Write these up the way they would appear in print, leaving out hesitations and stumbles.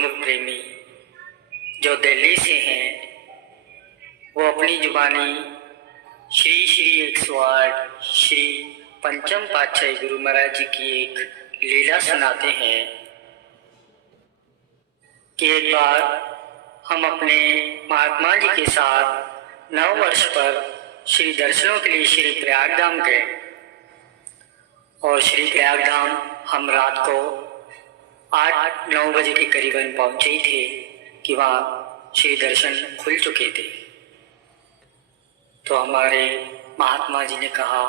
गुरुमुख प्रेमी जो दिल्ली से हैं, वो अपनी जुबानी श्री श्री 108 श्री पंचम पातशाही गुरु महाराज जी की एक लीला सुनाते हैं कि एक बार हम अपने महात्मा जी के साथ 9 वर्ष पर श्री दर्शनों के लिए श्री प्रयागधाम गए। और श्री प्रयागधाम हम रात को 8-9 बजे के करीबन पहुंचे ही थे कि वहाँ श्री दर्शन खुल चुके थे। तो हमारे महात्मा जी ने कहा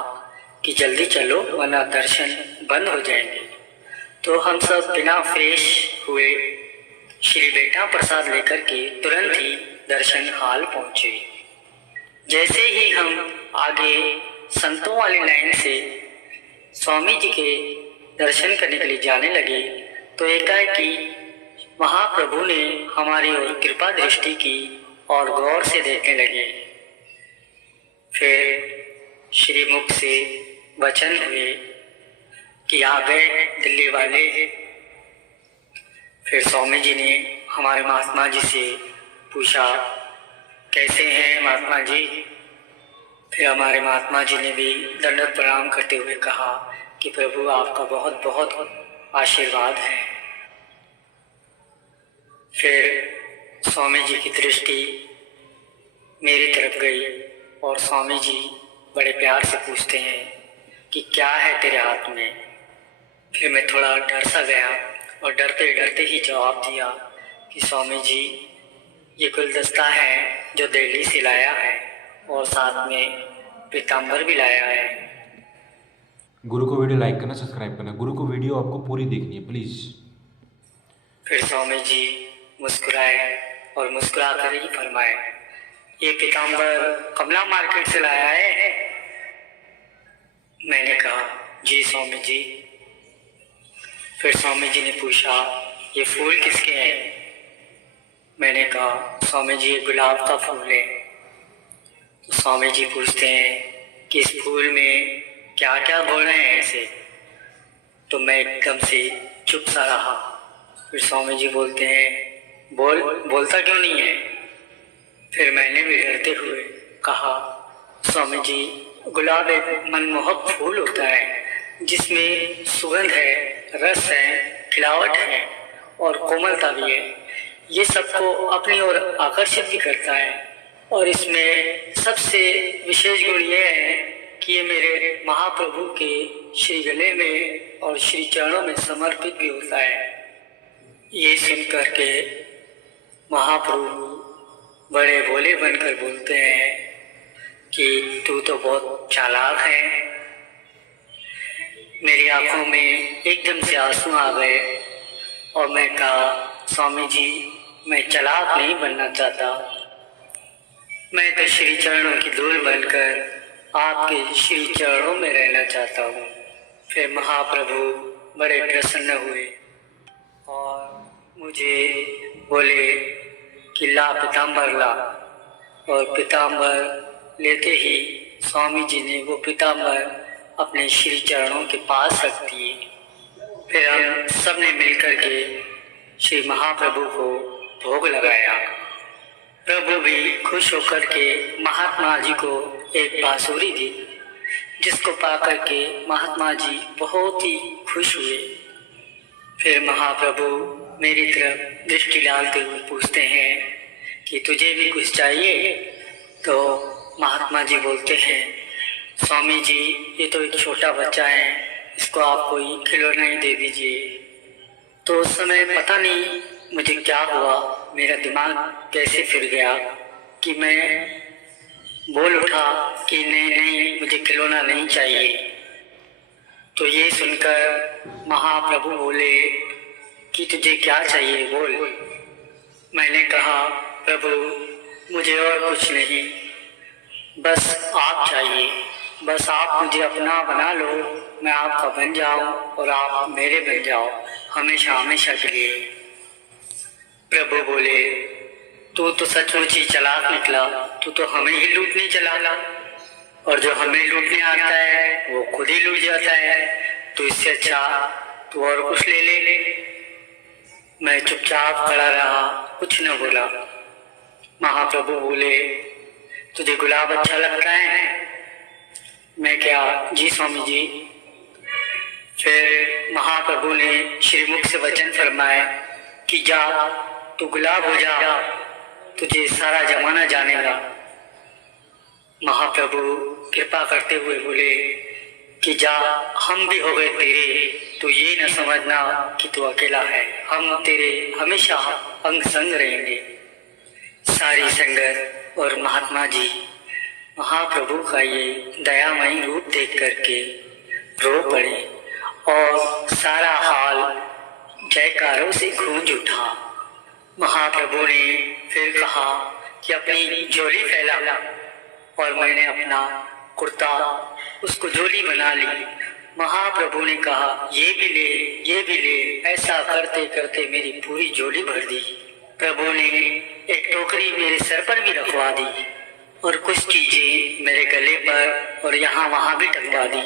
कि जल्दी चलो वरना दर्शन बंद हो जाएंगे। तो हम सब बिना फ्रेश हुए श्री बेटा प्रसाद लेकर के तुरंत ही दर्शन हाल पहुंचे। जैसे ही हम आगे संतों वाली लाइन से स्वामी जी के दर्शन करने के लिए जाने लगे तो एकाएकी महाप्रभु ने हमारी ओर कृपा दृष्टि की और गौर से देखने लगे। फिर श्री मुख से वचन हुए कि आ गए दिल्ली वाले। फिर स्वामी जी ने हमारे महात्मा जी से पूछा कैसे हैं महात्मा जी। फिर हमारे महात्मा जी ने भी दंडवत प्रणाम करते हुए कहा कि प्रभु आपका बहुत बहुत आशीर्वाद है। फिर स्वामी जी की दृष्टि मेरी तरफ गई और स्वामी जी बड़े प्यार से पूछते हैं कि क्या है तेरे हाथ में। फिर मैं थोड़ा डर सा गया और डरते डरते ही जवाब दिया कि स्वामी जी ये गुलदस्ता है जो दिल्ली से लाया है और साथ में पीताम्बर भी लाया है। गुरु को वीडियो लाइक करना, सब्सक्राइब करना। गुरु को वीडियो आपको पूरी देखनी है प्लीज। फिर स्वामी जी मुस्कुराए और मुस्कुरा कर ही फरमाए ये पीताम्बर कमला मार्केट से लाया है। मैंने कहा जी स्वामी जी। फिर स्वामी जी ने पूछा ये फूल किसके हैं। मैंने कहा स्वामी जी ये गुलाब का फूल है। तो स्वामी जी पूछते हैं कि इस फूल में क्या क्या बोल रहे हैं ऐसे। तो मैं एकदम से चुप सा रहा। फिर स्वामी जी बोलते हैं बोलता क्यों नहीं है। फिर मैंने भी डरते हुए कहा स्वामी जी गुलाब एक मनमोहक फूल होता है जिसमें सुगंध है, रस है, खिलावट है और कोमलता भी है। ये सबको अपनी ओर आकर्षित भी करता है और इसमें सबसे विशेष गुण यह है कि ये मेरे महाप्रभु के श्री गले में और श्री चरणों में समर्पित भी होता है। ये सुनकर के महाप्रभु बड़े भोले बनकर बोलते हैं कि तू तो बहुत चालाक है। मेरी आंखों में एकदम से आंसू आ गए और मैं कहा स्वामी जी मैं चालाक नहीं बनना चाहता। मैं तो श्री चरणों की धूल बनकर आपके श्री चरणों में रहना चाहता हूँ। फिर महाप्रभु बड़े प्रसन्न हुए और मुझे बोले कि ला पीताम्बर ला। और पीताम्बर लेते ही स्वामी जी ने वो पीताम्बर अपने श्री चरणों के पास रख दिए। फिर हम सब ने मिलकर के श्री महाप्रभु को भोग लगाया। प्रभु भी खुश होकर के महात्मा जी को एक बांसुरी दी जिसको पाकर के महात्मा जी बहुत ही खुश हुए। फिर महाप्रभु मेरी तरफ दृष्टि डालते हुए पूछते हैं कि तुझे भी कुछ चाहिए। तो महात्मा जी बोलते हैं स्वामी जी ये तो एक छोटा बच्चा है, इसको आप कोई खिलौना ही दे दीजिए। तो उस समय पता नहीं मुझे क्या हुआ, मेरा दिमाग कैसे फिर गया कि मैं बोल उठा कि नहीं नहीं मुझे खिलौना नहीं चाहिए। तो ये सुनकर महाप्रभु बोले कि तुझे क्या चाहिए बोल। मैंने कहा प्रभु मुझे और कुछ नहीं, बस आप चाहिए। बस आप मुझे अपना बना लो, मैं आपका बन जाऊं और आप मेरे बन जाओ हमेशा हमेशा के लिए। प्रभु बोले तू तो सचमुच ही चालाक निकला, तू तो हमें ही लूटने चला ला और जो हमें लूटने आता है वो खुद ही लूट जाता है। तो इससे अच्छा तू और कुछ ले ले। मैं चुपचाप खड़ा रहा, कुछ न बोला। महाप्रभु बोले, तुझे गुलाब अच्छा लगता है? मैं क्या, जी स्वामी जी। फिर महाप्रभु ने श्रीमुख से वचन फरमाए कि जा, तू गुलाब हो जा, तुझे सारा जमाना जानेगा। महाप्रभु कृपा करते हुए बोले कि जा, हम भी हो गए तेरे, तू ये न समझना कि तू अकेला है, हम तेरे हमेशा अंग संग रहेंगे। सारी संगत और महात्मा जी महाप्रभु का ये दयामयी रूप देख करके रो पड़े और सारा हाल जयकारों से गूंज उठा। महाप्रभु ने फिर कहा कि अपनी झोली फैला, और मैंने अपना कुर्ता उसको झोली बना ली। महाप्रभु ने कहा, ये भी ले, ये भी ले। ऐसा करते करते मेरी पूरी झोली भर दी। प्रभु ने एक टोकरी मेरे सर पर भी रखवा दी और कुछ चीजें मेरे गले पर और यहाँ वहाँ भी टंगवा दी।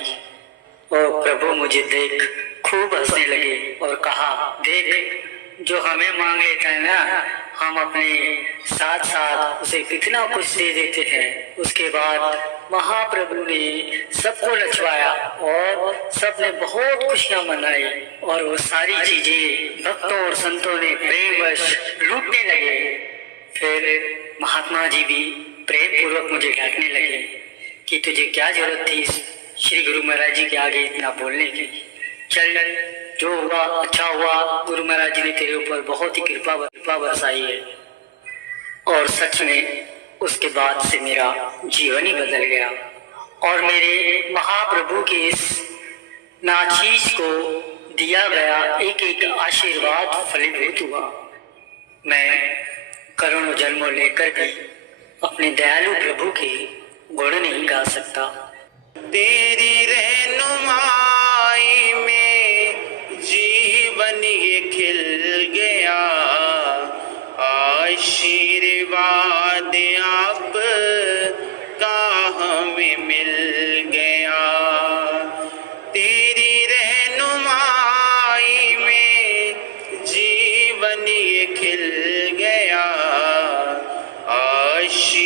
और प्रभु मुझे देख खूब हंसने लगे और कहा, देख, जो हमें मांग लेता है ना, हम अपने साथ साथ उसे कितना कुछ दे देते हैं। उसके बाद महाप्रभु ने सबको नचवाया और सबने बहुत खुशियां मनाई और वो सारी चीजें भक्तों और संतों ने प्रेमवश लूटने लगे। फिर महात्मा जी भी प्रेम पूर्वक मुझे डांटने लगे कि तुझे क्या जरूरत थी श्री गुरु महाराज जी के आगे इतना बोलने की। चल, जो हुआ अच्छा हुआ, गुरु महाराज जी ने तेरे ऊपर बहुत ही कृपा बरसाई है। और सच में उसके बाद से मेरा जीवन ही बदल गया और मेरे महाप्रभु के इस नाचीज को दिया गया एक एक आशीर्वाद फलीभूत हुआ। मैं करोड़ों जन्मों लेकर भी अपने दयालु प्रभु के गुण नहीं गा सकता। तेरी रहनुमाई में जीवन ये खिल गया, आशीर्वाद आप का हमें मिल गया। तेरी रहनुमाई में जीवन ये खिल गया,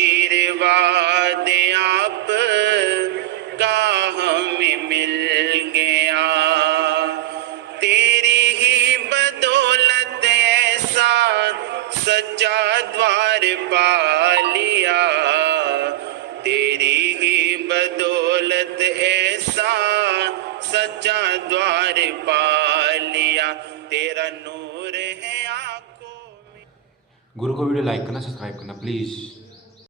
आशीर्वाद आप का हमें मिल गया। तेरी ही बदौलत ऐसा सच्चा द्वार पा लिया, तेरी ही बदौलत ऐसा सच्चा द्वार पा लिया। तेरा नूर है आंखों में। गुरु को वीडियो लाइक करना, सब्सक्राइब करना प्लीज़।